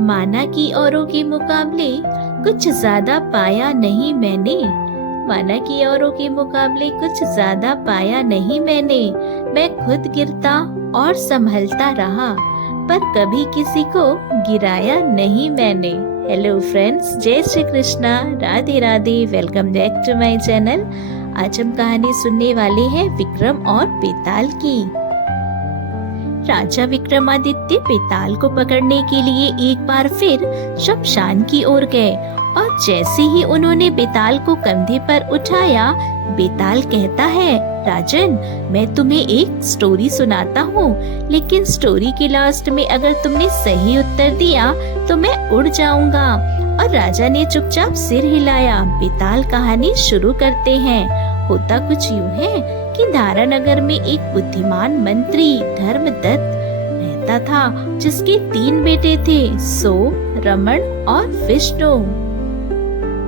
माना कि औरों के मुकाबले कुछ ज्यादा पाया नहीं मैंने। माना कि औरों के मुकाबले कुछ ज्यादा पाया नहीं मैंने। मैं खुद गिरता और संभलता रहा, पर कभी किसी को गिराया नहीं मैंने। हेलो फ्रेंड्स, जय Shri Krishna, Radhe Radhe, welcome back to my channel. आज हम कहानी सुनने वाले हैं विक्रम और बेताल की। राजा विक्रमादित्य बेताल को पकड़ने के लिए एक बार फिर शमशान की ओर गए और जैसे ही उन्होंने बेताल को कंधे पर उठाया, बेताल कहता है, राजन, मैं तुम्हें एक स्टोरी सुनाता हूँ, लेकिन स्टोरी के लास्ट में अगर तुमने सही उत्तर दिया तो मैं उड़ जाऊंगा। और राजा ने चुपचाप सिर हिलाया। बेताल कहानी शुरू करते हैं। होता कुछ यूँ है कि धारानगर में एक बुद्धिमान मंत्री धर्मदत्त रहता था, जिसके 3 बेटे थे, सोम, रमण और विष्णु।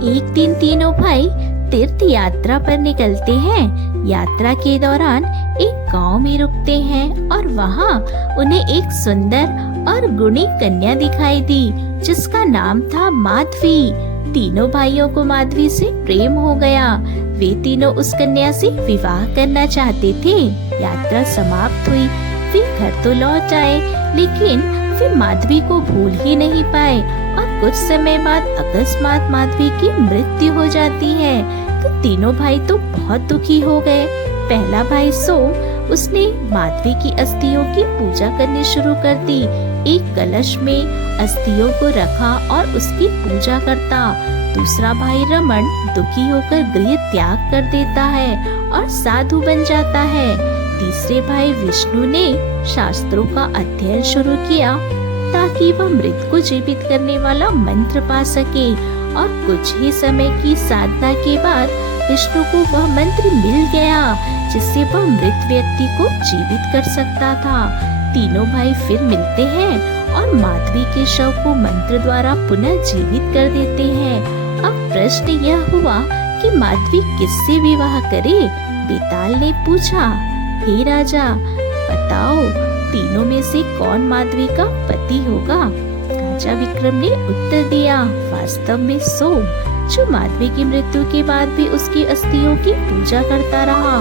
एक दिन तीनों भाई तीर्थ यात्रा पर निकलते हैं। यात्रा के दौरान एक गांव में रुकते हैं और वहां उन्हें एक सुंदर और गुणी कन्या दिखाई दी, जिसका नाम था माधवी। तीनों भाइयों को माधवी से प्रेम हो गया। वे तीनों उस कन्या से विवाह करना चाहते थे। यात्रा समाप्त हुई, वे घर तो लौट आए, लेकिन वे माधवी को भूल ही नहीं पाए। और कुछ समय बाद अकस्मात माधवी की मृत्यु हो जाती है, तो तीनों भाई तो बहुत दुखी हो गए। पहला भाई सोम, उसने माधवी की अस्थियों की पूजा करनी शुरू कर दी। एक कलश में अस्थियों को रखा और उसकी पूजा करता। दूसरा भाई रमण दुखी होकर गृह त्याग कर देता है और साधु बन जाता है। तीसरे भाई विष्णु ने शास्त्रों का अध्ययन शुरू किया ताकि वह मृत को जीवित करने वाला मंत्र पा सके। और कुछ ही समय की साधना के बाद विष्णु को वह मंत्र मिल गया, जिससे वह मृत व्यक्ति को जीवित कर सकता था। तीनों भाई फिर मिलते हैं और माधवी के शव को मंत्र द्वारा पुनः जीवित कर देते हैं। अब प्रश्न यह हुआ कि माधवी किससे विवाह करे? बेताल ने पूछा, हे राजा, बताओ, तीनों में से कौन माधवी का पति होगा? राजा विक्रम ने उत्तर दिया, वास्तव में सोम, जो माधवी की मृत्यु के बाद भी उसकी अस्थियों की पूजा करता रहा,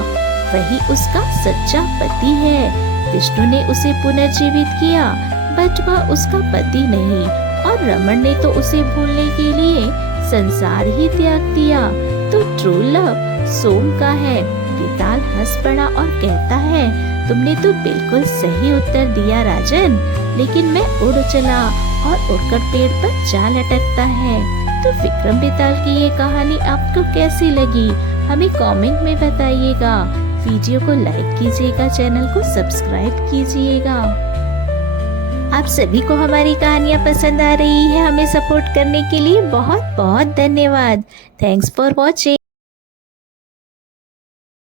वही उसका सच्चा पति है। विष्णु ने उसे पुनर्जीवित किया, बट वह उसका पति नहीं, और रमण ने तो उसे भूलने के लिए संसार ही त्याग दिया। तो ट्रू लव सोम का है। बेताल हंस पड़ा और कहता है, तुमने तो बिल्कुल सही उत्तर दिया राजन, लेकिन मैं उड़ चला और उड़कर पेड़ पर जा लटकता है। तो विक्रम बेताल की ये कहानी आपको कैसी लगी, हमें कमेंट में बताइएगा। वीडियो को लाइक कीजिएगा, चैनल को सब्सक्राइब कीजिएगा। आप सभी को हमारी कहानियाँ पसंद आ रही है, हमें सपोर्ट करने के लिए बहुत बहुत धन्यवाद। Thanks for watching.